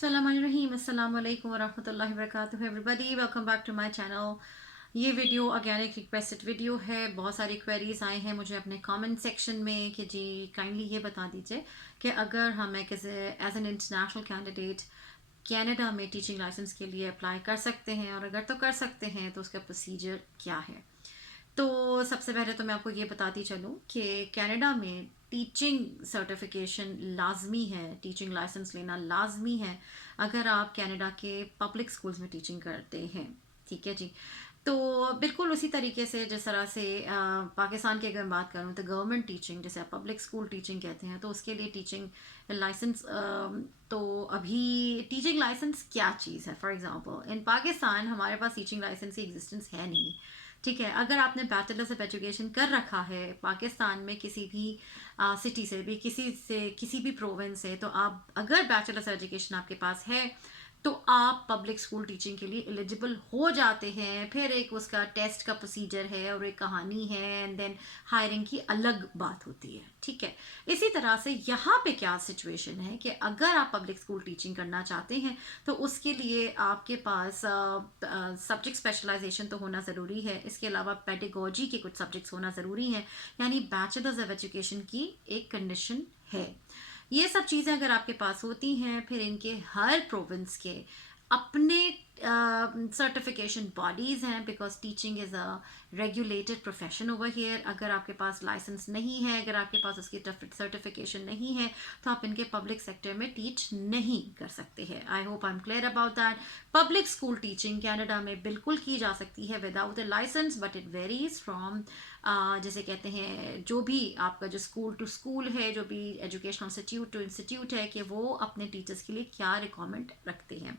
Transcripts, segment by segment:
Bismillahirrahmanirrahim. Assalamualaikum warahmatullahi wabarakatuh everybody. Welcome back to my channel. ये video again एक requested video है। बहुत सारी क्वेरीज आए हैं मुझे अपने कमेंट सेक्शन में कि जी काइंडली ये बता दीजिए कि अगर हम as an international candidate Canada में टीचिंग लाइसेंस के लिए अप्लाई कर सकते हैं, और अगर तो कर सकते हैं तो उसका प्रोसीजर क्या है। तो सबसे पहले तो मैं आपको ये बताती चलूँ कि कनाडा में टीचिंग सर्टिफिकेशन लाजमी है, टीचिंग लाइसेंस लेना लाजमी है अगर आप कनाडा के पब्लिक स्कूल्स में टीचिंग करते हैं। ठीक है जी। तो बिल्कुल उसी तरीके से जिस तरह से पाकिस्तान की अगर बात करूँ तो गवर्नमेंट टीचिंग जिसे आप पब्लिक स्कूल टीचिंग कहते हैं, तो उसके लिए टीचिंग लाइसेंस तो अभी टीचिंग लाइसेंस क्या चीज़ है। फॉर एग्जांपल इन पाकिस्तान हमारे पास टीचिंग लाइसेंस की एग्जिस्टेंस है नहीं। ठीक है, अगर आपने बैचलर्स ऑफ एजुकेशन कर रखा है पाकिस्तान में किसी भी सिटी से भी, किसी भी प्रोविंस से, तो आप अगर बैचलर्स ऑफ एजुकेशन आपके पास है तो आप पब्लिक स्कूल टीचिंग के लिए एलिजिबल हो जाते हैं। फिर एक उसका टेस्ट का प्रोसीजर है और एक कहानी है, एंड देन हायरिंग की अलग बात होती है। ठीक है, इसी तरह से यहाँ पे क्या सिचुएशन है कि अगर आप पब्लिक स्कूल टीचिंग करना चाहते हैं तो उसके लिए आपके पास सब्जेक्ट स्पेशलाइजेशन तो होना ज़रूरी है। इसके अलावा पेडागोजी के कुछ सब्जेक्ट्स होना ज़रूरी है, यानी बैचलर्स ऑफ एजुकेशन की एक कंडीशन है। ये सब चीज़ें अगर आपके पास होती हैं, फिर इनके हर प्रोविंस के अपने सर्टिफिकेशन बॉडीज़ हैं, because teaching is a regulated profession over here. अगर आपके पास लाइसेंस नहीं है, अगर आपके पास उसकी सर्टिफिकेशन नहीं है, तो आप इनके पब्लिक सेक्टर में टीच नहीं कर सकते हैं। I hope I am clear about that. Public school teaching Canada में बिल्कुल की जा सकती है without a licence, but it varies from जैसे कहते हैं जो भी आपका जो स्कूल टू स्कूल है, जो भी एजुकेशनल इंस्टीट्यूट टू इंस्टीट्यूट है, कि वो अपने टीचर्स के लिए क्या रिक्वायरमेंट रखते हैं।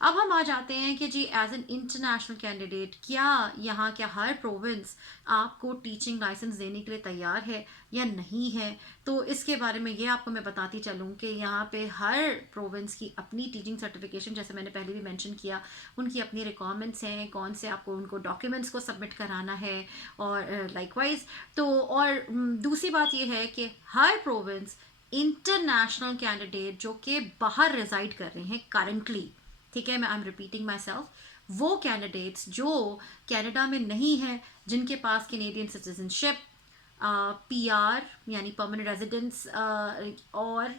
अब हम आ जाते हैं कि जी एज एन इंटरनेशनल कैंडिडेट क्या यहाँ क्या हर प्रोविंस आपको टीचिंग लाइसेंस देने के लिए तैयार है या नहीं है। तो इसके बारे में ये आपको मैं बताती चलूँ कि यहाँ पे हर प्रोविंस की अपनी टीचिंग सर्टिफिकेशन, जैसे मैंने पहले भी मेंशन किया, उनकी अपनी रिक्वायरमेंट्स हैं, कौन से आपको उनको डॉक्यूमेंट्स को सबमिट कराना है, और लाइकवाइज तो और दूसरी बात ये है कि हर प्रोविंस इंटरनेशनल कैंडिडेट जो कि बाहर रिजाइड कर रहे हैं करंटली, ठीक है, मैं I am repeating my self, वो कैंडिडेट्स जो कनाडा में नहीं है, जिनके पास कैनेडियन सिटीजनशिप, पीआर यानी परमानेंट रेजिडेंस, और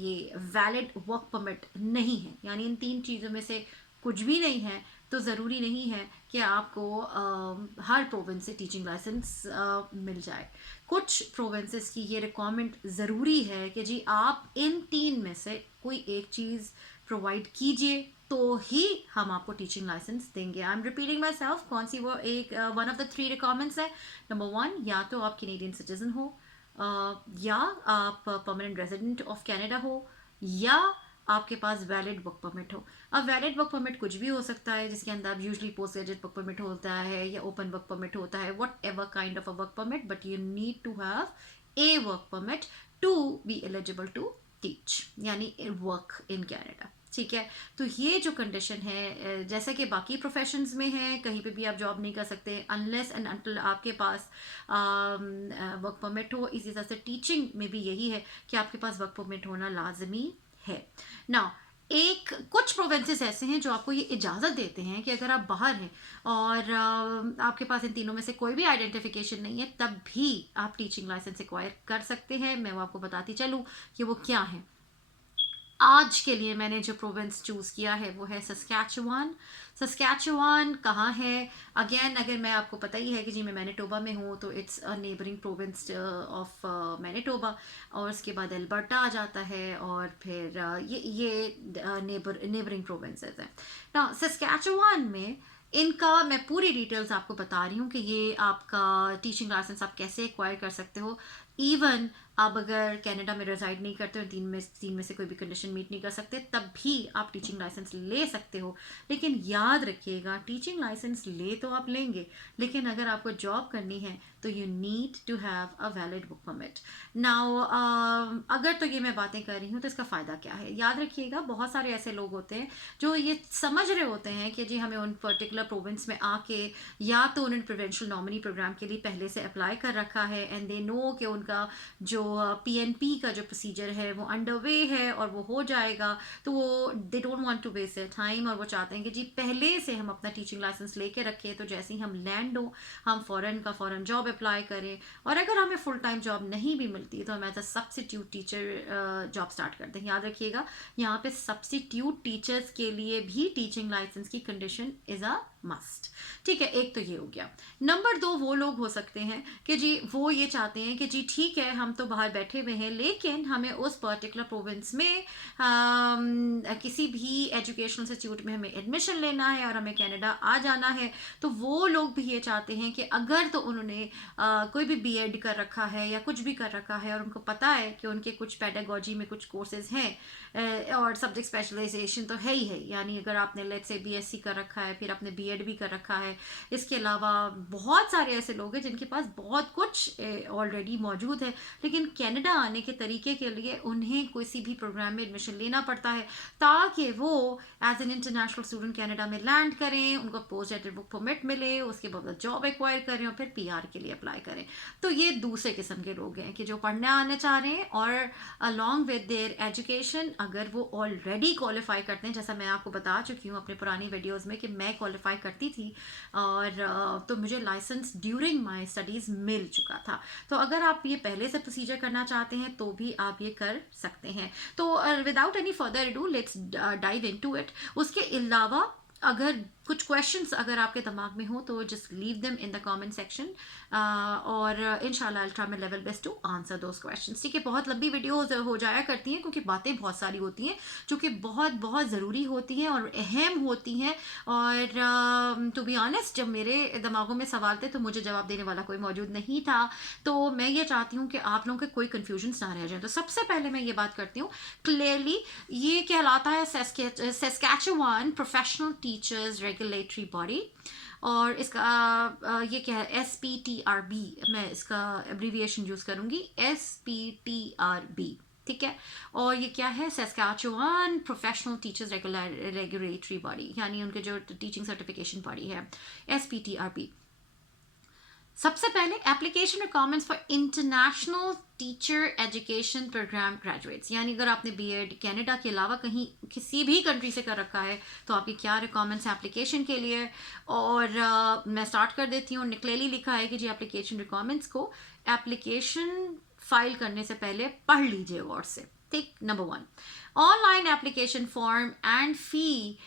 ये वैलिड वर्क परमिट नहीं है, यानी इन तीन चीज़ों में से कुछ भी नहीं है, तो ज़रूरी नहीं है कि आपको हर प्रोविंस से टीचिंग लाइसेंस मिल जाए। कुछ प्रोविंसेस की ये रिक्वायरमेंट ज़रूरी है कि जी आप इन तीन में से कोई एक चीज़ प्रोवाइड कीजिए तो ही हम आपको टीचिंग लाइसेंस देंगे। I am repeating my self, कौन सी वो एक one of the three requirements है। नंबर वन, या तो आप कैनेडियन सिटीजन हो, या आप परमानेंट रेजिडेंट ऑफ कनाडा हो, या आपके पास वैलिड वर्क परमिट हो। अब वैलिड वर्क परमिट कुछ भी हो सकता है, जिसके अंदर usually post graduate work permit होता है या ओपन वर्क परमिट होता है, whatever kind of a work permit, but you need to have a work permit to be eligible to teach, यानी वर्क इन कैनेडा। ठीक है, तो ये जो कंडीशन है, जैसे कि बाकी प्रोफेशंस में है, कहीं पे भी आप जॉब नहीं कर सकते अनलेस एंड अनटिल आपके पास वर्क परमिट हो। इसी तरह से टीचिंग में भी यही है कि आपके पास वर्क परमिट होना लाजमी है। नाउ एक कुछ प्रोविंसेस ऐसे हैं जो आपको ये इजाज़त देते हैं कि अगर आप बाहर हैं और आपके पास इन तीनों में से कोई भी आइडेंटिफिकेशन नहीं है, तब भी आप टीचिंग लाइसेंस एक्वायर कर सकते हैं। मैं वो आपको बताती चलूँ कि वो क्या है। आज के लिए मैंने जो प्रोविंस चूज़ किया है वो है सस्कैचुआन। सस्कैचुआन कहाँ है? अगेन अगर मैं आपको पता ही है कि जी मैं मैनिटोबा में हूँ, तो it's a neighbouring province of Manitoba, और उसके बाद एल्बर्टा आ जाता है, और फिर ये नेबरिंग प्रोविंसेस हैं ना। सस्कैचुआन में इनका मैं पूरी डिटेल्स आपको बता रही हूँ कि ये आपका टीचिंग लाइसेंस आप कैसे एक्वायर कर सकते हो। इवन आप अगर कनाडा में रेजाइड नहीं करते हो, तीन में से कोई भी कंडीशन मीट नहीं कर सकते, तब भी आप टीचिंग लाइसेंस ले सकते हो। लेकिन याद रखिएगा, टीचिंग लाइसेंस ले तो आप लेंगे, लेकिन अगर आपको जॉब करनी है तो you need to have a valid work permit. Now अगर तो ये मैं बातें कर रही हूँ तो इसका फ़ायदा क्या है, याद रखिएगा, बहुत सारे ऐसे लोग होते हैं जो ये समझ रहे होते हैं कि जी हमें उन पर्टिकुलर प्रोविंस में आके या तो उन्होंने प्रोविंशियल नॉमिनी प्रोग्राम के लिए पहले से अप्लाई कर रखा है, एंड दे नो कि उनका जो PNP का जो प्रोसीजर है वो अंडरवे है और वो हो जाएगा, तो वो they don't want to waste their time, और वो चाहते हैं कि जी पहले से हम अपना टीचिंग लाइसेंस लेके रखें, तो जैसे ही हम लैंड हो हम फ़ौरन जॉब अप्लाई करें, और अगर हमें फुल टाइम जॉब नहीं भी मिलती तो हम as a substitute teacher job start करते हैं। याद रखिएगा यहाँ पे सब्सिट्यूट टीचर्स के लिए भी टीचिंग लाइसेंस की कंडीशन इज़ अ मस्ट। ठीक है, एक तो ये हो गया। नंबर 2 वो लोग हो सकते हैं कि जी वो ये चाहते हैं कि जी ठीक है हम तो बाहर बैठे हुए हैं, लेकिन हमें उस पर्टिकुलर प्रोविंस में किसी भी एजुकेशनल इंस्टीट्यूट में हमें एडमिशन लेना है और हमें कनाडा आ जाना है। तो वो लोग भी ये चाहते हैं कि अगर तो उन्होंने कोई भी BEd कर रखा है या कुछ भी कर रखा है और उनको पता है कि उनके कुछ पेडागोजी में कुछ कोर्सेज हैं और सब्जेक्ट स्पेशलाइजेशन तो है ही है, यानी अगर आपने लेट्स से BSc कर रखा है, फिर आपने BEd भी कर रखा है, इसके अलावा बहुत सारे ऐसे लोग हैं जिनके पास बहुत कुछ ऑलरेडी मौजूद है, लेकिन कनाडा आने के तरीके के लिए उन्हें किसी भी प्रोग्राम में एडमिशन लेना पड़ता है ताकि वो as an international student Canada में लैंड करें, उनको पोस्ट ग्रेजुएट वर्क परमिट मिले, उसके बाद जॉब एक्वायर करें और फिर PR के लिए अप्लाई करें। तो ये दूसरे किस्म के लोग हैं कि जो पढ़ने आने चाह रहे हैं और अलॉन्ग विद देयर एजुकेशन अगर वो ऑलरेडी क्वालिफाई करते हैं, जैसा मैं आपको बता चुकी हूँ अपने पुरानी वीडियोस में कि मैं क्वालिफाई करती थी और तो मुझे लाइसेंस ड्यूरिंग माय स्टडीज़ मिल चुका था। तो अगर आप ये पहले से प्रोसीजर करना चाहते हैं तो भी आप ये कर सकते हैं। तो without any further do let's dive into it. उसके अलावा अगर कुछ क्वेश्चंस अगर आपके दिमाग में हो तो just leave them in the comment section और इंशाल्लाह I try my level best to answer those questions. ठीक है, बहुत लंबी वीडियोस हो जाया करती हैं क्योंकि बातें बहुत सारी होती हैं जो कि बहुत बहुत ज़रूरी होती हैं और अहम होती हैं, और टू बी ऑनेस्ट जब मेरे दिमागों में सवाल थे तो मुझे जवाब देने वाला कोई मौजूद नहीं था। तो मैं ये चाहती हूँ कि आप लोगों के कोई कन्फ्यूजन ना रह जाए। तो सबसे पहले मैं ये बात करती हूँ क्लियरली, ये कहलाता है Saskatchewan professional teachers regulatory body, और इसका ये क्या है SPTRB, मैं इसका एब्रीविएशन यूज़ करूँगी SPTRB। ठीक है, और ये क्या है Saskatchewan professional teachers regulatory body, यानी उनके जो टीचिंग सर्टिफिकेशन बॉडी है SPTRB। सबसे पहले application requirements for international teacher education programme graduates, यानी अगर आपने BEd कनाडा के अलावा कहीं किसी भी कंट्री से कर रखा है तो आपकी क्या रिक्वायरमेंट्स हैं एप्लीकेशन के लिए। और मैं स्टार्ट कर देती हूँ। क्लियरली लिखा है कि जी एप्लीकेशन रिक्वायरमेंट्स को एप्लीकेशन फाइल करने से पहले पढ़ लीजिए गौर से। ठीक, number 1 online application form and fee,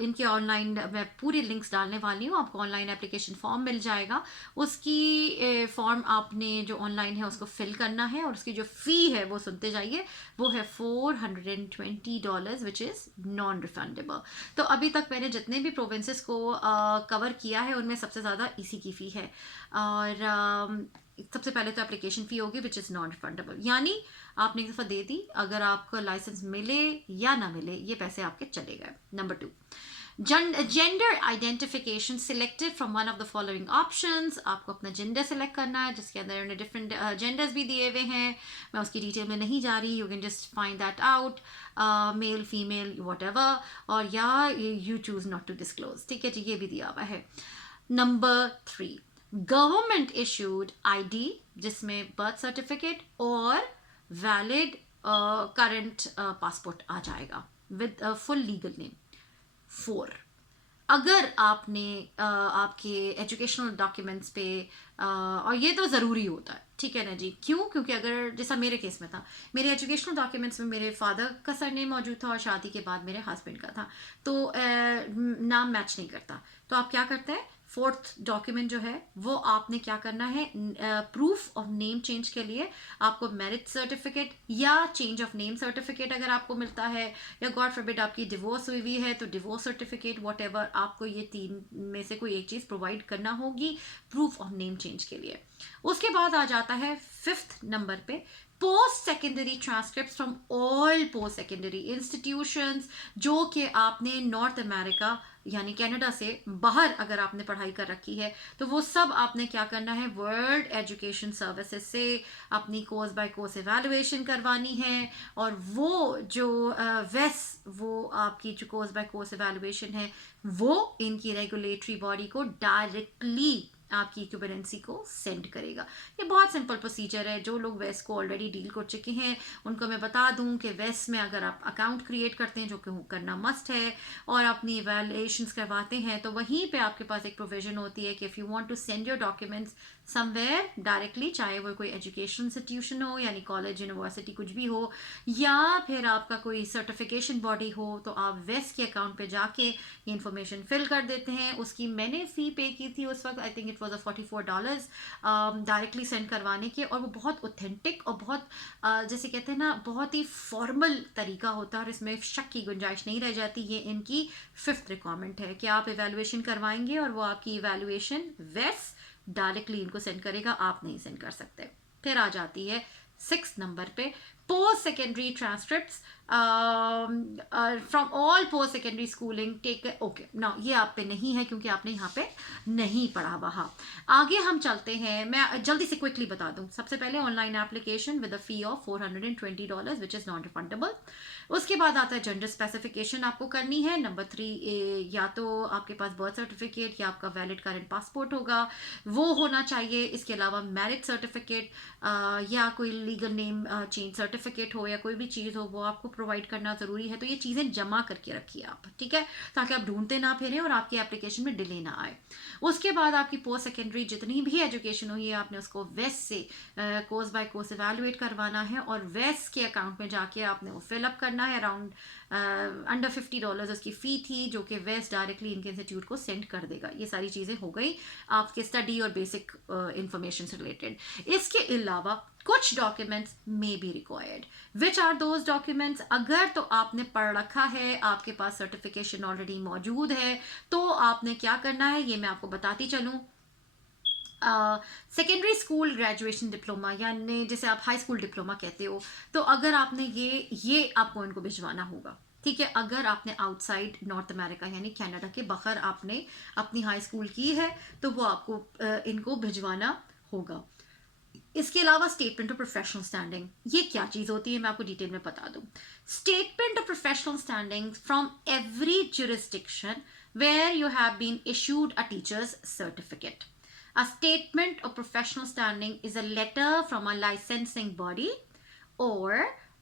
इनके ऑनलाइन मैं पूरी लिंक्स डालने वाली हूँ, आपको ऑनलाइन एप्लीकेशन फॉर्म मिल जाएगा। उसकी फॉर्म आपने जो ऑनलाइन है उसको फिल करना है, और उसकी जो फ़ी है वो सुनते जाइए, वो है $420 विच इज़ नॉन रिफंडेबल। तो अभी तक मैंने जितने भी प्रोविंसेस को कवर किया है उनमें सबसे ज़्यादा इसी की फ़ी है। और सबसे पहले तो एप्लीकेशन फ़ी होगी विच इज़ नॉन रिफंडेबल, यानी आपने एक दफ़ा दे दी, अगर आपको लाइसेंस मिले या ना मिले ये पैसे आपके चले गए। Number 2 gender identification selected from one of the following options, आपको अपना जेंडर सेलेक्ट करना है जिसके अंदर उन्हें डिफरेंट जेंडर्स भी दिए हुए हैं, मैं उसकी डिटेल में नहीं जा रही, you can just find that out, male female whatever, और या यू चूज नॉट टू डिस्क्लोज। ठीक है जी, ये भी दिया हुआ है। नंबर 3 गवर्नमेंट इशूड ID जिसमें बर्थ सर्टिफिकेट और वैलिड करंट पासपोर्ट आ जाएगा विद फुल लीगल नेम। 4 अगर आपने आपके एजुकेशनल डॉक्यूमेंट्स पे और ये तो ज़रूरी होता है, ठीक है ना जी, क्यों? क्योंकि अगर जैसा मेरे केस में था, मेरे एजुकेशनल डॉक्यूमेंट्स में मेरे फादर का सरनेम मौजूद था और शादी के बाद मेरे हस्बैंड का था, तो नाम मैच नहीं करता। तो आप क्या करते हैं, 4th डॉक्यूमेंट जो है वो आपने क्या करना है, प्रूफ ऑफ नेम चेंज के लिए आपको मैरिज सर्टिफिकेट या चेंज ऑफ नेम सर्टिफिकेट अगर आपको मिलता है, या गॉड फॉरबिड आपकी डिवोर्स हुई है तो डिवोर्स सर्टिफिकेट, वॉट एवर, आपको ये 3 में से कोई एक चीज़ प्रोवाइड करना होगी प्रूफ ऑफ नेम चेंज के लिए। उसके बाद आ जाता है 5th नंबर पे post secondary transcript from all post secondary institutions, जो कि आपने नॉर्थ अमेरिका यानी कनाडा से बाहर अगर आपने पढ़ाई कर रखी है तो वो सब आपने क्या करना है, वर्ल्ड एजुकेशन सर्विसेज से अपनी कोर्स बाय कोर्स एवेलुएशन करवानी है, और वो जो वो आपकी जो कोर्स बाय कोर्स एवेलुएशन है वो इनकी रेगुलेटरी बॉडी को डायरेक्टली आपकी इक्विवेलेंसी को सेंड करेगा। ये बहुत सिंपल प्रोसीजर है। जो लोग वेस को ऑलरेडी डील कर चुके हैं उनको मैं बता दूं कि वेस में अगर आप अकाउंट क्रिएट करते हैं, जो कि करना मस्ट है, और अपनी इवैल्यूएशंस करवाते हैं, तो वहीं पे आपके पास एक प्रोविजन होती है कि if you want to send your documents somewhere directly, चाहे वो कोई एजुकेशन इंस्टीट्यूशन हो यानी कॉलेज यूनिवर्सिटी कुछ भी हो, या फिर आपका कोई सर्टिफिकेशन बॉडी हो, तो आप वेस के अकाउंट पे जाके ये इन्फॉर्मेशन फिल कर देते हैं। उसकी मैंने फ़ी पे की थी उस वक्त, I think it was $44 directly send करवाने के, और वो बहुत ऑथेंटिक और बहुत जैसे कहते हैं ना, बहुत ही फॉर्मल तरीका होता है और इसमें शक की गुंजाइश नहीं रह जाती। ये इनकी 5th रिक्वायरमेंट है कि आप इवैल्यूएशन करवाएंगे और वो आपकी इवैल्यूएशन वेस डायरेक्टली इनको सेंड करेगा, आप नहीं सेंड कर सकते। फिर आ जाती है 6 नंबर पे, post secondary transcripts from all post secondary schooling take. Okay ना, ये आप पे नहीं है क्योंकि आपने यहाँ पे नहीं पढ़ा वहाँ। आगे हम चलते हैं, मैं जल्दी से क्विकली बता दूँ। सबसे पहले online application with a fee of $420 which is not refundable. उसके बाद आता है जेंडर स्पेसिफिकेशन आपको करनी है। नंबर 3, या तो आपके पास बर्थ सर्टिफिकेट या आपका वैलिड करंट पासपोर्ट होगा, वो होना चाहिए। इसके अलावा मैरिज सर्टिफिकेट या कोई लीगल नेम चेंज सर्टिफिकेट हो या कोई भी चीज़ हो, वो आपको प्रोवाइड करना ज़रूरी है। तो ये चीज़ें जमा करके रखिए आप, ठीक है, ताकि आप ढूंढते ना फिरें और आपकी एप्लीकेशन में डिले ना आए। उसके बाद आपकी पोस्ट सेकेंडरी जितनी भी एजुकेशन हुई है, आपने उसको वेस से कोर्स बाय कोर्स इवैल्यूएट करवाना है और वेस के अकाउंट में जाके आपने वो फिलअप करना है। अराउंड अंडर $50 उसकी फ़ी थी, जो कि वेस्ट डायरेक्टली इनके इंस्टीट्यूट को सेंड कर देगा। ये सारी चीज़ें हो गई आपके स्टडी और बेसिक इंफॉर्मेशन से रिलेटेड। इसके अलावा कुछ documents may be required. Which are those documents? अगर तो आपने पढ़ रखा है, आपके पास सर्टिफिकेशन ऑलरेडी मौजूद है, तो आपने क्या करना है ये मैं आपको बताती चलूँ। सेकेंडरी स्कूल ग्रेजुएशन डिप्लोमा, यानी जैसे आप हाई स्कूल डिप्लोमा कहते हो, तो अगर आपने ये आपको इनको भिजवाना होगा, ठीक है। अगर आपने आउटसाइड नॉर्थ अमेरिका यानी कनाडा के बाहर आपने अपनी हाई स्कूल की है, तो वो आपको इनको भिजवाना होगा। इसके अलावा स्टेटमेंट ऑफ प्रोफेशनल स्टैंडिंग, ये क्या चीज़ होती है मैं आपको डिटेल में बता दूं। Statement of professional standing from every jurisdiction where you have been issued a teacher's certificate. A statement of professional standing is a letter from a licensing body or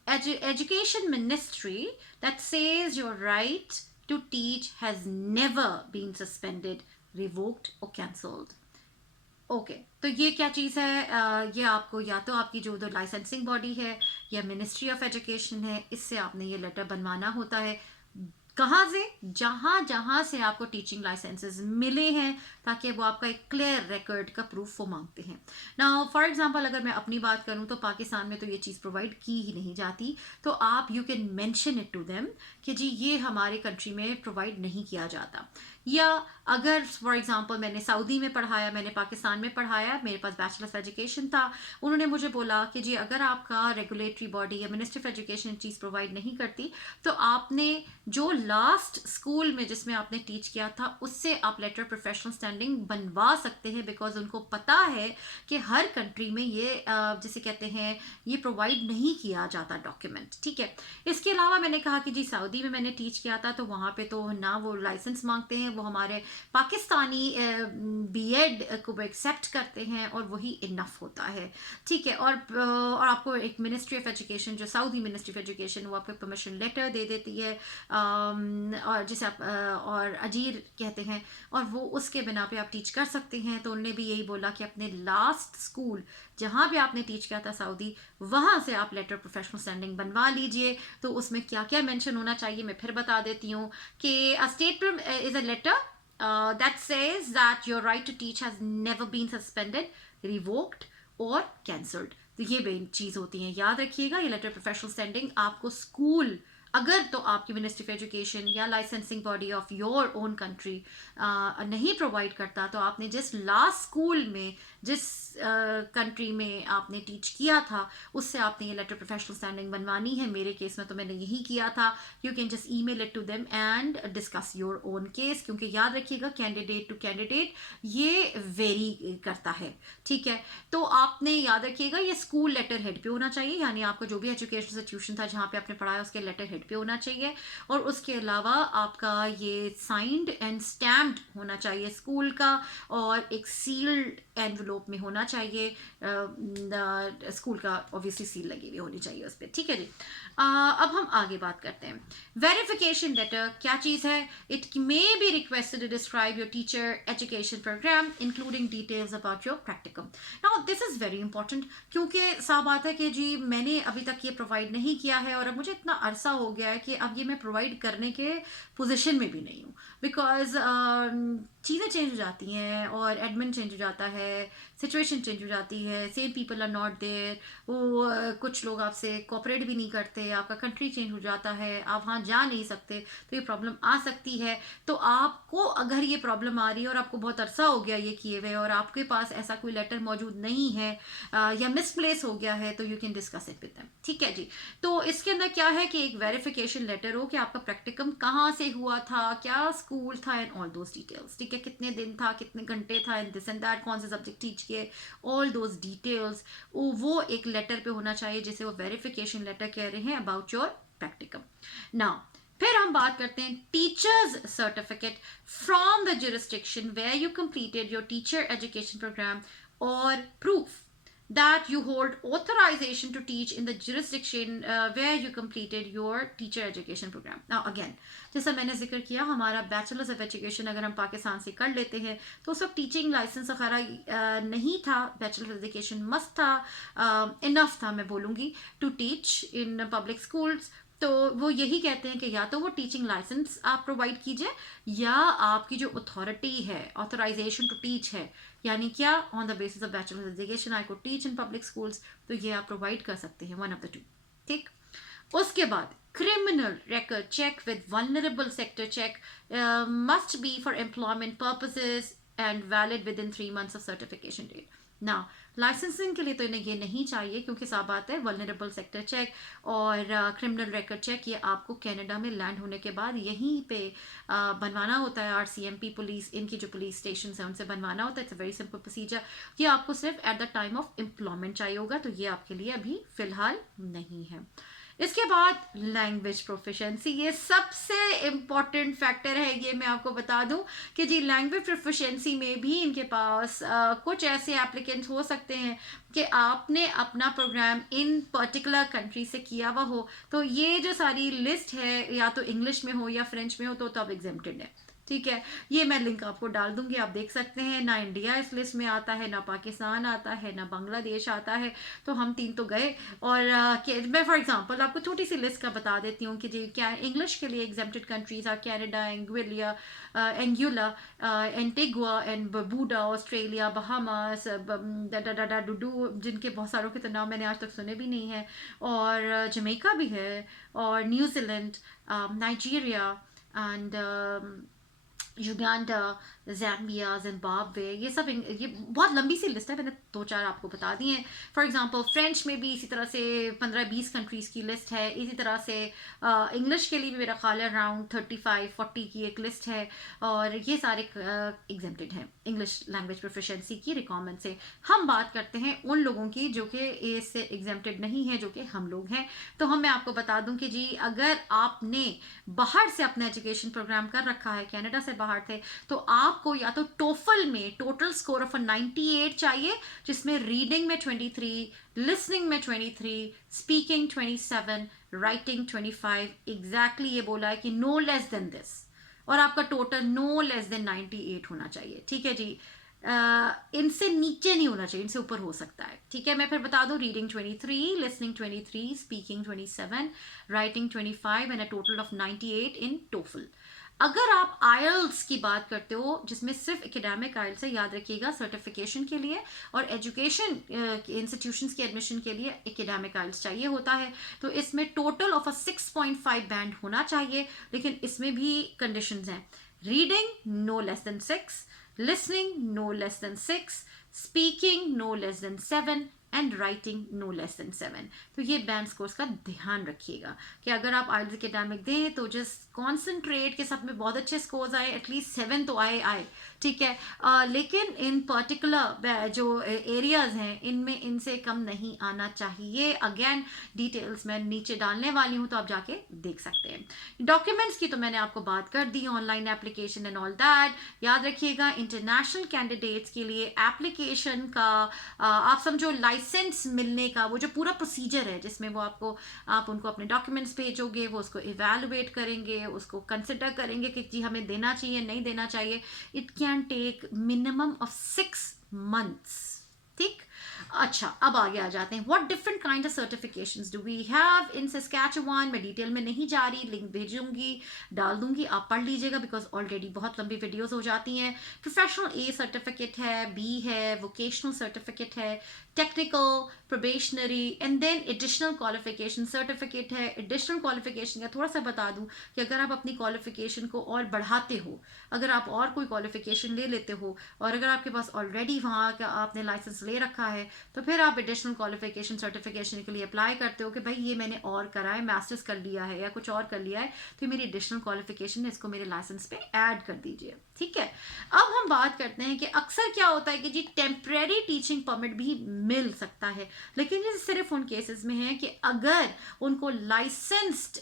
education ministry that says your right to teach has never been suspended, revoked or cancelled. Okay तो ये क्या चीज़ है? ये आपको या तो आपकी जो उधर लाइसेंसिंग बॉडी है या मिनिस्ट्री ऑफ एजुकेशन है, इससे आपने ये लेटर बनवाना होता है। कहाँ से? जहाँ जहाँ से आपको टीचिंग लाइसेंसेस मिले हैं, ताकि वो आपका एक क्लियर रिकॉर्ड का प्रूफ वो मांगते हैं ना। फॉर एग्जांपल अगर मैं अपनी बात करूँ तो पाकिस्तान में तो ये चीज़ प्रोवाइड की ही नहीं जाती, तो आप you can mention it to them कि जी ये हमारे कंट्री में प्रोवाइड नहीं किया जाता। या अगर फॉर एग्जांपल मैंने सऊदी में पढ़ाया, मैंने पाकिस्तान में पढ़ाया, मेरे पास बैचलर ऑफ एजुकेशन था, उन्होंने मुझे बोला कि जी अगर आपका रेगुलेटरी बॉडी या ministry of education cheese provide नहीं करती, तो आपने जो लास्ट स्कूल में जिसमें आपने टीच किया था उससे आप लेटर प्रोफेशनल स्टैंडिंग बनवा सकते हैं, बिकॉज उनको पता है कि हर कंट्री में ये जिसे कहते हैं ये प्रोवाइड नहीं किया जाता डॉक्यूमेंट, ठीक है। इसके अलावा मैंने कहा कि जी सऊदी में मैंने टीच किया था, तो वहाँ पे तो ना वो लाइसेंस मांगते हैं, वो हमारे पाकिस्तानी बीएड को एक्सेप्ट करते हैं और वही इनफ होता है, ठीक है। और आपको एक मिनिस्ट्री ऑफ एजुकेशन, जो सऊदी मिनिस्ट्री ऑफ एजुकेशन, वो आपको परमिशन लेटर दे देती है, और जिसे आप और अजीर कहते हैं, और वो उसके बिना पे आप टीच कर सकते हैं। तो उन्होंने भी यही बोला कि अपने लास्ट स्कूल जहाँ भी आपने टीच किया था सऊदी, वहाँ से आप लेटर प्रोफेशनल स्टैंडिंग बनवा लीजिए। तो उसमें क्या क्या मेंशन होना चाहिए मैं फिर बता देती हूँ कि a statement is a letter that says that your right to teach has never been suspended, revoked or cancelled। तो ये मेन चीज़ होती है, याद रखिएगा। ये लेटर प्रोफेशनल स्टैंडिंग आपको स्कूल, अगर तो आपकी मिनिस्ट्री ऑफ एजुकेशन या licensing body of your own country नहीं प्रोवाइड करता, तो आपने जिस लास्ट स्कूल में जिस कंट्री में आपने टीच किया था उससे आपने ये लेटर प्रोफेशनल स्टैंडिंग बनवानी है। मेरे केस में तो मैंने यही किया था। You can just email it to them and discuss your own case, क्योंकि याद रखिएगा कैंडिडेट टू कैंडिडेट ये वेरी करता है, ठीक है। तो आपने याद रखिएगा ये स्कूल लेटर हेड पे होना चाहिए, यानी आपका जो भी एजुकेशन इंस्टीट्यूशन था जहाँ पे आपने पढ़ाया उसके लेटर हेड वेबसाइट पे होना चाहिए, और उसके अलावा आपका ये साइंड एंड स्टैम्प्ड होना चाहिए स्कूल का, और एक सील्ड एनवलप में होना चाहिए, स्कूल का ऑब्वियसली सील लगी हुई होनी चाहिए उस पर, ठीक है जी। अब हम आगे बात करते हैं। वेरिफिकेशन लेटर क्या चीज़ है? It may be requested to describe your teacher education programme including details about your practicum. Now this is very important, क्योंकि साफ बात है कि जी मैंने अभी तक ये प्रोवाइड नहीं किया है, और अब मुझे इतना अरसा हो गया है कि अब ये मैं प्रोवाइड करने के पोजिशन में भी नहीं हूँ, बिकॉज चीज़ें चेंज हो जाती हैं, और एडमिन चेंज हो जाता है, सिचुएशन चेंज हो जाती है, same people are not there, वो कुछ लोग आपसे कोऑपरेट भी नहीं करते, आपका कंट्री चेंज हो जाता है, आप वहाँ जा नहीं सकते, तो ये प्रॉब्लम आ सकती है। तो आपको अगर ये प्रॉब्लम आ रही है और आपको बहुत अरसा हो गया ये किए हुए, और आपके पास ऐसा कोई लेटर मौजूद नहीं है या मिसप्लेस हो गया है, तो you can discuss it with them, ठीक है जी। तो इसके अंदर क्या है कि एक वेरिफिकेशन लेटर हो कि आपका प्रैक्टिकम कहाँ से हुआ था, क्या स्कूल था, एंड ऑल दोज डिटेल्स, ठीक है, कितने दिन था, कितने घंटे था, एंड दिस एंड दैट, कौन से सब्जेक्ट टीच किए, ऑल दोज डिटेल्स वो एक लेटर पे होना चाहिए, जिसे वो वेरिफिकेशन लेटर कह रहे हैं अबाउट योर प्रैक्टिकम। नाउ फिर हम बात करते हैं teachers certificate from the jurisdiction where you completed your teacher education programme, और proof that you hold authorization to teach in the jurisdiction where you completed your teacher education program. Now again, जैसा मैंने जिक्र किया, हमारा bachelors of education अगर हम पाकिस्तान से कर लेते हैं तो उस वक्त टीचिंग लाइसेंस वगैरह नहीं था, बैचलर ऑफ एजुकेशन मस्ट था, इनफ था मैं बोलूँगी, to teach in public schools. तो वो यही कहते हैं कि या तो वो टीचिंग लाइसेंस आप प्रोवाइड कीजिए, या आपकी जो अथॉरिटी है, ऑथराइजेशन टू टीच है, यानी क्या, on the basis of bachelor education I could teach in public schools, तो ये आप प्रोवाइड कर सकते हैं, वन ऑफ द टू, ठीक। उसके बाद criminal record check with vulnerable sector check must be for employment purposes and valid within 3 months of certification date. Now licensing के लिए तो इन्हें ये नहीं चाहिए, क्योंकि साफ बात है वल्नरेबल सेक्टर चेक और क्रिमिनल रिकॉर्ड चेक ये आपको कनाडा में लैंड होने के बाद यहीं पे बनवाना होता है। आरसीएमपी पुलिस, इनकी जो पुलिस स्टेशन है उनसे बनवाना होता है। It's a very simple procedure. ये आपको सिर्फ at the time of employment चाहिए होगा, तो ये आपके लिए अभी फिलहाल नहीं है। इसके बाद लैंग्वेज प्रोफिशिएंसी, ये सबसे इम्पॉर्टेंट फैक्टर है। ये मैं आपको बता दूं कि जी लैंग्वेज प्रोफिशिएंसी में भी इनके पास कुछ ऐसे एप्लीकेंट्स हो सकते हैं कि आपने अपना प्रोग्राम इन पर्टिकुलर कंट्री से किया हुआ हो, तो ये जो सारी लिस्ट है या तो इंग्लिश में हो या फ्रेंच में हो तो अब एग्जेम्प्टेड है, ठीक है। ये मैं लिंक आपको डाल दूंगी, आप देख सकते हैं। ना इंडिया इस लिस्ट में आता है, ना पाकिस्तान आता है, ना बांग्लादेश आता है, तो हम 3 तो गए। और मैं फॉर एग्जांपल आपको छोटी सी लिस्ट का बता देती हूँ कि जी क्या इंग्लिश के लिए exempted countries are Canada, Anguilla, Anguilla, Antigua and Barbuda, Australia, Bahamas, डुडू, जिनके बहुत सारों के तो नाम मैंने आज तक सुने भी नहीं है, और जमैका भी है, और New Zealand, Nigeria and Uganda, ज़ैम्बिया, Zimbabwe, ये सब ये बहुत लंबी सी लिस्ट है, मैंने 2-4 आपको बता दी हैं। फॉर एग्जांपल फ्रेंच में भी इसी तरह से 15-20 कंट्रीज़ की लिस्ट है। इसी तरह से इंग्लिश के लिए भी मेरा ख्याल है अराउंड 35-40 की एक लिस्ट है, और ये सारे एग्जेम्प्टेड हैं इंग्लिश लैंग्वेज प्रोफिशिएंसी की रिक्वायरमेंट से। हम बात करते हैं उन लोगों की जो कि इससे एग्जेम्प्टेड नहीं है, जो कि हम लोग हैं। तो मैं आपको बता दूं कि जी अगर आपने बाहर से अपना एजुकेशन प्रोग्राम कर रखा है, कनाडा से बाहर थे, तो आपको या तो टोफल में टोटल स्कोर ऑफ 98 चाहिए, जिसमें रीडिंग में 23, लिसनिंग में 23, स्पीकिंग 27, राइटिंग 25, एग्जैक्टली ये बोला है कि नो लेस देन दिस, और आपका टोटल नो लेस देन 98 होना चाहिए, ठीक है जी। इनसे नीचे नहीं होना चाहिए, इनसे ऊपर हो सकता है, ठीक है। मैं फिर बता दूं, reading 23, listening 23, speaking 27, writing 25 and a total of 98 in TOEFL. अगर आप आयल्स की बात करते हो, जिसमें सिर्फ एकेडमिक आयल्स है, याद रखिएगा सर्टिफिकेशन के लिए और एजुकेशन इंस्टीट्यूशंस के एडमिशन के लिए एकेडमिक आयल्स चाहिए होता है, तो इसमें टोटल ऑफ अ 6.5 बैंड होना चाहिए। लेकिन इसमें भी कंडीशंस हैं। Reading no less than 6, listening no less than 6, speaking no less than 7 and writing no less than 7। तो ये बैंड स्कोर्स का ध्यान रखिएगा कि अगर आप IELTS एकेडमिक दें तो जस्ट कॉन्सेंट्रेट के सब में बहुत अच्छे स्कोर्स आए, एटलीस्ट 7 तो आए, ठीक है। लेकिन इन पर्टिकुलर जो एरियाज हैं इनमें इनसे कम नहीं आना चाहिए। अगेन डिटेल्स मैं नीचे डालने वाली हूँ, तो आप जाके देख सकते हैं। डॉक्यूमेंट्स की तो मैंने आपको बात कर दी, online application and all that. याद रखिएगा इंटरनेशनल कैंडिडेट्स के लिए एप्लीकेशन का आप समझो लाइसेंस मिलने का वो जो पूरा प्रोसीजर है, जिसमें वो आप उनको अपने डॉक्यूमेंट्स भेजोगे, वो उसको इवेलुएट करेंगे, उसको कंसिडर करेंगे कि जी हमें देना चाहिए नहीं देना चाहिए। It can take minimum of 6 months, ठीक। अच्छा, अब आगे आ जाते हैं। What different kind of certifications do we have in Saskatchewan. मैं डिटेल में नहीं जा रही, लिंक भेजूंगी, डाल दूंगी, आप पढ़ लीजिएगा बिकॉज ऑलरेडी बहुत लंबी वीडियोस हो जाती हैं। प्रोफेशनल ए सर्टिफिकेट है, बी है, वोकेशनल सर्टिफिकेट है, technical, probationary and then additional qualification certificate है। एडिशनल क्वालिफिकेशन का थोड़ा सा बता दूं कि अगर आप अपनी क्वालिफिकेशन को और बढ़ाते हो, अगर आप और कोई क्वालिफिकेशन ले लेते हो और अगर आपके पास ऑलरेडी वहाँ का आपने लाइसेंस ले रखा है, तो फिर आप एडिशनल क्वालिफिकेशन सर्टिफिकेशन के लिए अप्लाई करते हो कि भाई ये मैंने और करा है, मास्टर्स कर लिया है या कुछ और कर लिया है, तो मेरी एडिशनल क्वालिफिकेशन है, इसको मेरे लाइसेंस पे ऐड कर दीजिए, ठीक है। अब हम बात करते हैं कि अक्सर क्या होता है कि जी टेम्परेरी टीचिंग परमिट भी मिल सकता है, लेकिन ये सिर्फ उन केसेस में है कि अगर उनको लाइसेंस्ड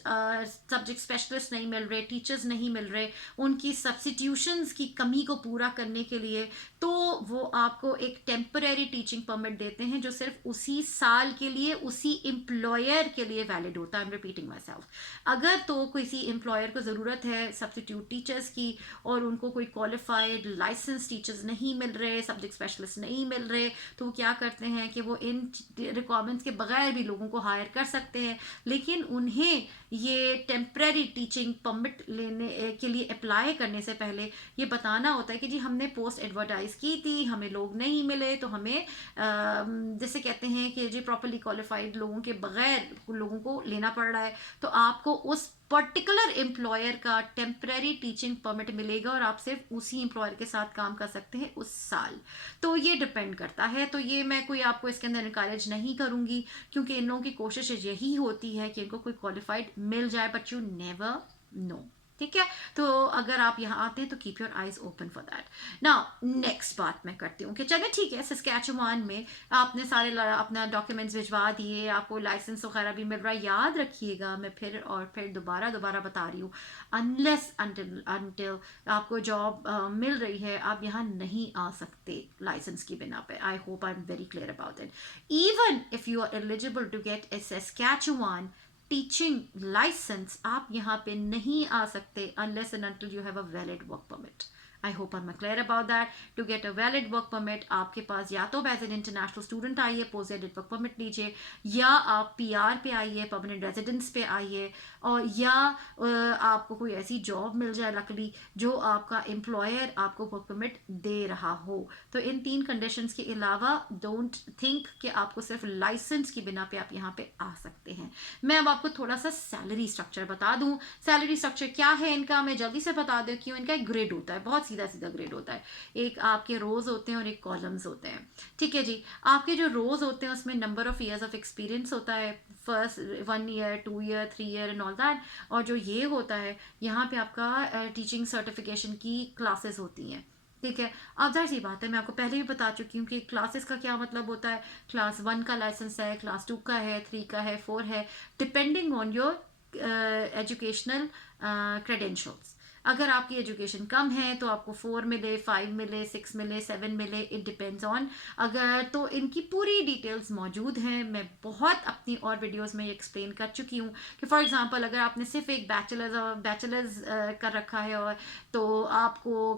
सब्जेक्ट स्पेशलिस्ट नहीं मिल रहे, टीचर्स नहीं मिल रहे, उनकी सब्स्टिट्यूशंस की कमी को पूरा करने के लिए, तो वो आपको एक टेम्परेरी टीचिंग परमिट देते हैं जो सिर्फ उसी साल के लिए उसी एम्प्लॉयर के लिए वैलिड होता है। I am repeating my self. अगर तो किसी एम्प्लॉयर को ज़रूरत है सब्स्टिट्यूट टीचर्स की और उनको कोई क्वालिफाइड लाइसेंस टीचर्स नहीं मिल रहे, सब्जेक्ट स्पेशलिस्ट नहीं मिल रहे, तो वो क्या करते हैं कि वो इन रिक्वायरमेंट्स के बगैर भी लोगों को हायर कर सकते हैं, लेकिन उन्हें ये टेम्परेरी टीचिंग परमिट लेने के लिए अप्लाई करने से पहले ये बताना होता है कि जी हमने पोस्ट एडवर्टाइज की थी, हमें लोग नहीं मिले, तो हमें जैसे कहते हैं कि जी प्रॉपर्ली क्वालिफाइड लोगों के बगैर लोगों को लेना पड़ रहा है, तो आपको उस पर्टिकुलर एम्प्लॉयर का टेम्परेरी टीचिंग परमिट मिलेगा और आप सिर्फ उसी एम्प्लॉयर के साथ काम कर सकते हैं उस साल। तो ये डिपेंड करता है, तो ये मैं कोई आपको इसके अंदर इनकरेज नहीं करूंगी, क्योंकि इन लोगों की कोशिश यही होती है कि इनको कोई क्वालिफाइड मिल जाए, बट यू नेवर नो, ठीक है। तो अगर आप यहाँ आते हैं तो keep your eyes open for that. Now next बात मैं करती हूँ कि चले ठीक है, सस्कैचुआन में आपने सारे अपना डॉक्यूमेंट्स भिजवा दिए, आपको लाइसेंस वगैरह भी मिल रहा है। याद रखिएगा, मैं फिर दोबारा बता रही हूँ, अनलेस अंटिल आपको जॉब मिल रही है, आप यहाँ नहीं आ सकते लाइसेंस की बिना पे। I hope I am very clear about it. Even if you are eligible to get a Saskatchewan teaching licence, आप यहाँ पे नहीं आ सकते unless and until you have a valid work permit. I hope I am clear about that. To get a valid work permit आपके पास या तो as an international student आइए, पोस्ट ग्रेजुएट वर्क परमिट लीजिए, या आप PR पे आइए, परमानेंट रेजिडेंस पे आइए, और या आपको कोई ऐसी जॉब मिल जाए लकली जो आपका एम्प्लॉयर आपको वर्क परमिट दे रहा हो। तो इन 3 कंडीशंस के अलावा डोंट थिंक कि आपको सिर्फ लाइसेंस की बिना पे आप यहाँ पे आ सकते हैं। मैं अब आपको थोड़ा सा सैलरी स्ट्रक्चर बता दूं। सैलरी स्ट्रक्चर क्या है इनका, मैं जल्दी से बता दूं क्यों। इनका एक ग्रेड होता है, बहुत सीधा ग्रेड होता है। एक आपके रोज होते हैं और एक कॉलम्स होते हैं, ठीक है जी। आपके जो रोज होते हैं उसमें number of years of experience होता है, first 1 year 2 year 3 year and all that. और जो ये होता है यहाँ पे आपका टीचिंग सर्टिफिकेशन की क्लासेस होती हैं, ठीक है। अब जाहिर सी बात है, मैं आपको पहले भी बता चुकी हूँ कि क्लासेस का क्या मतलब होता है। क्लास 1 का लाइसेंस है, क्लास 2 का है, 3 का है, 4 है, depending on your educational credentials. अगर आपकी एजुकेशन कम है तो आपको 4 मिले, 5 मिले, 6 मिले, 7 मिले, इट डिपेंड्स ऑन। अगर तो इनकी पूरी डिटेल्स मौजूद हैं, मैं बहुत अपनी और वीडियोस में ये एक्सप्लेन कर चुकी हूँ कि फॉर एग्जांपल अगर आपने सिर्फ एक बैचलर्स कर रखा है और तो आपको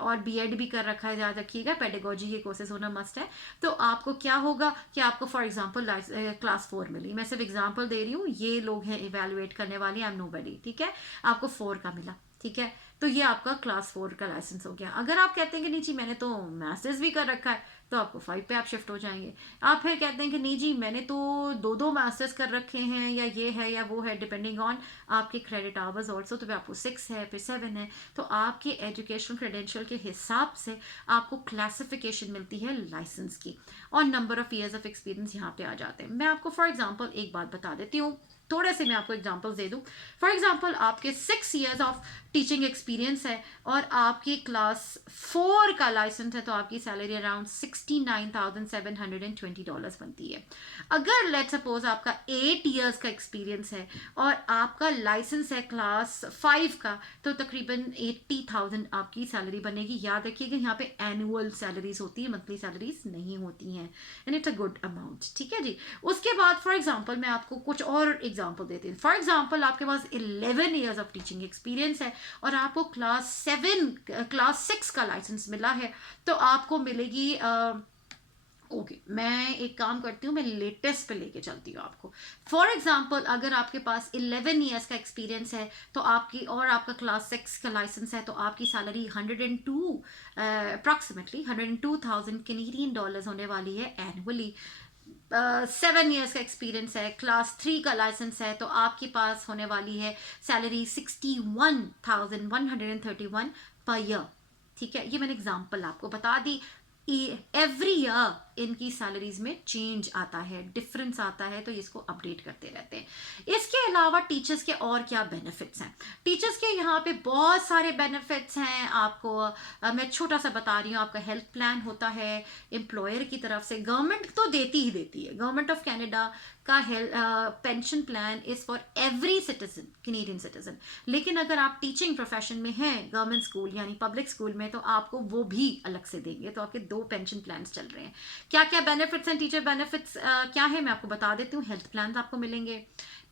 और BEd भी कर रखा है, याद रखिएगा पेडागोजी के कोर्सेज होना मस्ट है, तो आपको क्या होगा कि आपको फॉर एग्जांपल क्लास 4 मिली। मैं सिर्फ एग्जांपल दे रही हूँ, ये लोग हैं इवेलुएट करने वाली, आई एम नोबडी, ठीक है। आपको 4 का मिला, ठीक है, तो ये आपका क्लास 4 का लाइसेंस हो गया। अगर आप कहते हैं कि नहीं जी मैंने तो मास्टर्स भी कर रखा है, तो आपको 5 पे आप शिफ्ट हो जाएंगे। आप फिर कहते हैं कि नहीं जी मैंने तो 2 मास्टर्स कर रखे हैं या ये है या वो है, डिपेंडिंग ऑन आपके क्रेडिट आवर्स ऑल्सो, तो फिर आपको 6 है फिर 7 है। तो आपके एजुकेशनल क्रेडेंशियल के हिसाब से आपको क्लासिफिकेशन मिलती है लाइसेंस की, और number of years of experience यहाँ पे आ जाते हैं। मैं आपको फॉर एग्जांपल एक बात बता देती हूँ, थोड़े से मैं आपको एग्जांपल्स दे दूं। फॉर एग्जांपल आपके 6 ईयर्स ऑफ टीचिंग एक्सपीरियंस है और आपकी क्लास 4 का लाइसेंस है, तो आपकी सैलरी अराउंड $69,720 बनती है। अगर लेट सपोज आपका 8 ईयर्स का एक्सपीरियंस है और आपका लाइसेंस है क्लास 5 का, तो तकरीबन 80,000 आपकी सैलरी बनेगी। याद रखिएगा यहाँ पे एनुअल सैलरीज होती है, मंथली सैलरीज नहीं होती हैं, and it's a good amount. ठीक है जी। उसके बाद फॉर एग्जांपल मैं आपको कुछ और एग्जांपल देती हूँ। फॉर एग्जांपल आपके पास 11 ईयर्स ऑफ टीचिंग एक्सपीरियंस है और आपको क्लास 6 का लाइसेंस मिला है, तो आपको मिलेगी ओके मैं एक काम करती हूँ, मैं लेटेस्ट पे लेके चलती हूँ आपको। फॉर एग्जांपल अगर आपके पास 11 ईयर्स का एक्सपीरियंस है तो आपकी, और आपका क्लास 6 का लाइसेंस है, तो आपकी सैलरी 102 अप्रॉक्सीमेटली 102,000 कैनेडियन डॉलर्स होने वाली है एनुअली। 7 ईयर्स का एक्सपीरियंस है, क्लास 3 का लाइसेंस है, तो आपके पास होने वाली है सैलरी 61,131 पर ईयर। ठीक है, ये मैंने एग्जांपल आपको बता दी। एवरी ईयर इनकी सैलरीज में चेंज आता है, डिफरेंस आता है, तो इसको अपडेट करते रहते हैं। इसके अलावा टीचर्स के और क्या बेनिफिट्स हैं? टीचर्स के यहाँ पे बहुत सारे बेनिफिट्स हैं आपको। मैं छोटा सा बता रही हूँ। आपका हेल्थ प्लान होता है एम्प्लॉयर की तरफ से, गवर्नमेंट तो देती ही देती है। गवर्नमेंट ऑफ कैनेडा का pension plan is for every citizen, Canadian citizen. लेकिन अगर आप टीचिंग प्रोफेशन में हैं गवर्नमेंट स्कूल यानी पब्लिक स्कूल में, तो आपको वो भी अलग से देंगे। तो आपके 2 पेंशन प्लान चल रहे हैं। क्या क्या बेनिफिट्स हैं? टीचर बेनिफिट्स क्या है मैं आपको बता देती हूँ। हेल्थ प्लान आपको मिलेंगे,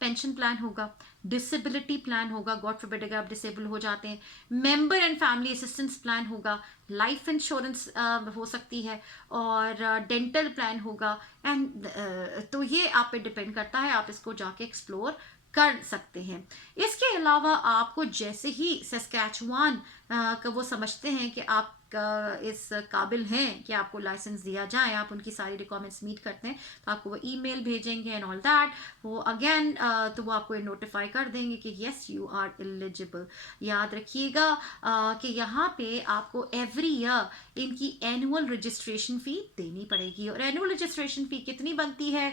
पेंशन प्लान होगा, डिसेबिलिटी प्लान होगा, गॉड फॉरबिड अगर आप डिसेबल हो जाते हैं, member and family assistance plan होगा, लाइफ इंश्योरेंस हो सकती है, और डेंटल प्लान होगा। एंड तो ये आप पे डिपेंड करता है, आप इसको जाके एक्सप्लोर कर सकते हैं। इसके अलावा आपको जैसे ही सस्कैचुआन का वो समझते हैं कि आप इस काबिल हैं कि आपको लाइसेंस दिया जाए, आप उनकी सारी रिक्वायरमेंट्स मीट करते हैं, तो आपको वो ईमेल भेजेंगे एंड ऑल दैट। वो अगेन तो वो आपको नोटिफाई कर देंगे कि येस यू आर एलिजिबल। याद रखिएगा कि यहाँ पे आपको एवरी ईयर इनकी एनुअल रजिस्ट्रेशन फ़ी देनी पड़ेगी। और एनुअल रजिस्ट्रेशन फ़ी कितनी बनती है?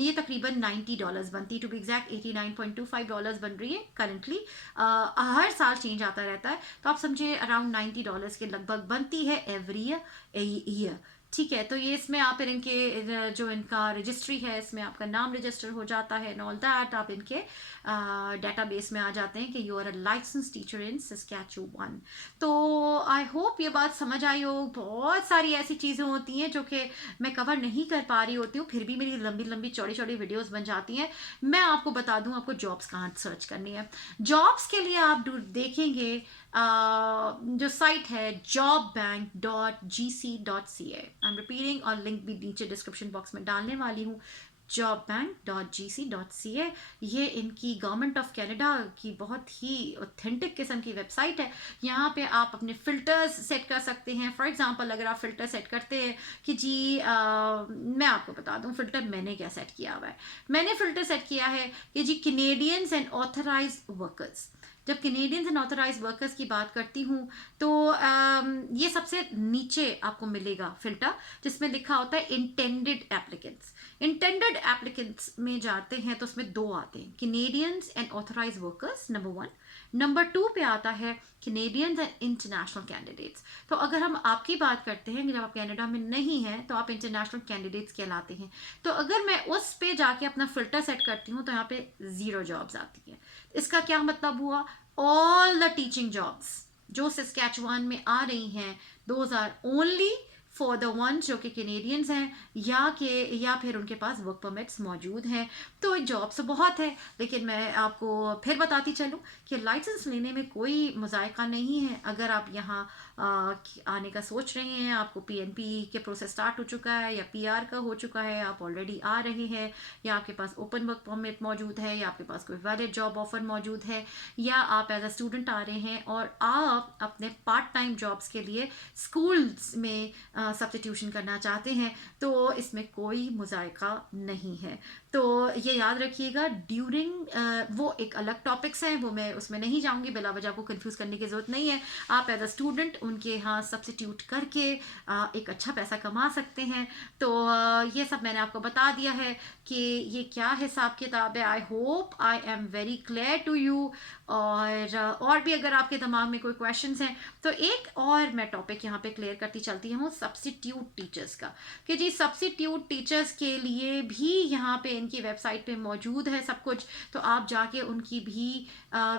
ये तकरीबन $90 बनती है, टू बी एग्जैक्ट $89.25 बन रही है करंटली। हर साल चेंज आता रहता है, तो आप समझिए अराउंड $90 के लगभग बनती है एवरी ईयर। ठीक है, तो ये इसमें आप फिर इनके जो इनका रजिस्ट्री है इसमें आपका नाम रजिस्टर हो जाता है एंड ऑल दैट। आप इनके डेटाबेस में आ जाते हैं कि you are a licence teacher in Saskatchewan. तो आई होप ये बात समझ आई हो। बहुत सारी ऐसी चीज़ें होती हैं जो कि मैं कवर नहीं कर पा रही होती हूँ, फिर भी मेरी लंबी लंबी चौड़ी चौड़ी वीडियोस बन जाती हैं। मैं आपको बता दूं आपको जॉब्स कहाँ सर्च करनी है। जॉब्स के लिए आप देखेंगे जो साइट है jobbank.gc.ca। आई एम रिपीटिंग, और लिंक भी नीचे डिस्क्रिप्शन बॉक्स में डालने वाली हूँ। jobbank.gc.ca ये इनकी गवर्नमेंट ऑफ कनाडा की बहुत ही ऑथेंटिक किस्म की वेबसाइट है। यहाँ पे आप अपने फ़िल्टर्स सेट कर सकते हैं। फॉर एग्जांपल अगर आप फ़िल्टर सेट करते हैं कि जी मैं आपको बता दूँ फ़िल्टर मैंने क्या सेट किया हुआ है। मैंने फ़िल्टर सेट किया है कि जी कैनेडियंस एंड ऑथराइज्ड वर्कर्स। जब कैनेडियंस एंड ऑथराइज्ड वर्कर्स की बात करती हूँ तो ये सबसे नीचे आपको मिलेगा फ़िल्टर, जिसमें लिखा होता है इंटेंडेड एप्लीकेंट्स। इंटेंडेड एप्लीकेंट्स में जाते हैं तो उसमें 2 आते हैं, Canadians and authorised workers number 1। Number 2 पे आता है कैनेडियंस एंड इंटरनेशनल कैंडिडेट्स। तो अगर हम आपकी बात करते हैं कि जब आप कनाडा में नहीं हैं तो आप इंटरनेशनल कैंडिडेट्स कहलाते हैं। तो अगर मैं उस पे जाके अपना फ़िल्टर सेट करती हूँ तो यहाँ पे 0 जॉब्स आती हैं। इसका क्या मतलब हुआ? ऑल द टीचिंग जॉब्स जो सस्कैचुआन में आ रही हैं, those are only for the ones जो कि कैनेडियंस हैं या फिर उनके पास वर्क परमिट्स मौजूद हैं। तो जॉब्स बहुत है, लेकिन मैं आपको फिर बताती चलूँ कि लाइसेंस लेने में कोई मज़ायका नहीं है। अगर आप यहाँ आने का सोच रहे हैं, आपको पीएनपी के प्रोसेस स्टार्ट हो चुका है या पीआर का हो चुका है, आप ऑलरेडी आ रहे हैं, या आपके पास ओपन वर्क परमिट मौजूद है, या आपके पास कोई वैलिड जॉब ऑफर मौजूद है, या आप एज अ स्टूडेंट आ रहे हैं और आप अपने पार्ट टाइम जॉब्स के लिए स्कूल्स में सब्स्टिट्यूशन करना चाहते हैं तो इसमें कोई मुज़ायका नहीं है। तो ये याद रखिएगा ड्यूरिंग वो एक अलग टॉपिक्स हैं, वो मैं उसमें नहीं जाऊंगी, बिला वजह को कंफ्यूज करने की ज़रूरत नहीं है। आप एज अ स्टूडेंट उनके यहाँ सब्स्टिट्यूट करके एक अच्छा पैसा कमा सकते हैं। तो ये सब मैंने आपको बता दिया है कि ये क्या हिसाब किताब है। I hope I am very clear to you. और भी अगर आपके दिमाग में कोई क्वेश्चंस हैं तो एक और मैं टॉपिक यहाँ पे क्लियर करती चलती हूँ सब्स्टिट्यूट टीचर्स का, कि जी सब्स्टिट्यूट टीचर्स के लिए भी यहाँ पे इनकी वेबसाइट पे मौजूद है सब कुछ, तो आप जाके उनकी भी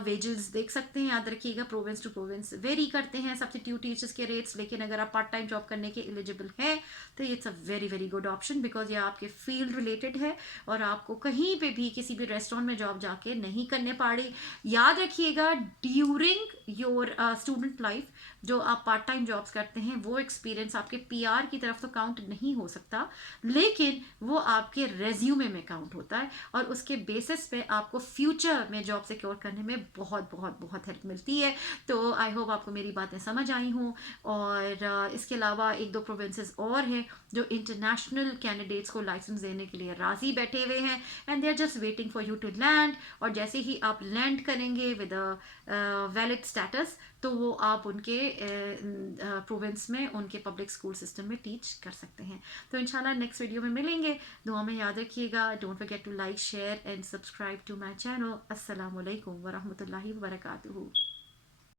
वेजेस देख सकते हैं। याद रखिएगा प्रोविंस टू प्रोविंस वेरी करते हैं सब्स्टिट्यूट टीचर्स के रेट्स, लेकिन अगर आप पार्ट टाइम जॉब करने के एलिजिबल हैं तो it's a very very good option, because ये आपके फील्ड रिलेटेड है और आपको कहीं पे भी किसी भी रेस्टोरेंट में जॉब जाके नहीं करने पड़े। याद रखिएगा ड्यूरिंग योर स्टूडेंट लाइफ जो आप पार्ट टाइम जॉब्स करते हैं वो एक्सपीरियंस आपके पीआर की तरफ तो काउंट नहीं हो सकता, लेकिन वो आपके रेज्यूमे में काउंट होता है और उसके बेसिस पे आपको फ्यूचर में जॉब सिक्योर करने में बहुत बहुत बहुत हेल्प मिलती है। तो आई होप आपको मेरी बातें समझ आई हों। और इसके अलावा एक दो प्रोविंसेस और हैं जो इंटरनेशनल कैंडिडेट्स को लाइसेंस देने के लिए राजी बैठे हुए हैं and they are just waiting for you to land. और जैसे ही आप लैंड करेंगे विद वैलिड स्टेटस तो वो आप उनके प्रोविंस में उनके पब्लिक स्कूल सिस्टम में टीच कर सकते हैं। तो इंशाल्लाह नेक्स्ट वीडियो में मिलेंगे। दुआ में याद रखिएगा। Don't forget to like share and subscribe to my channel. अस्सलाम वालेकुम व रहमतुल्लाहि व बरकातुहू।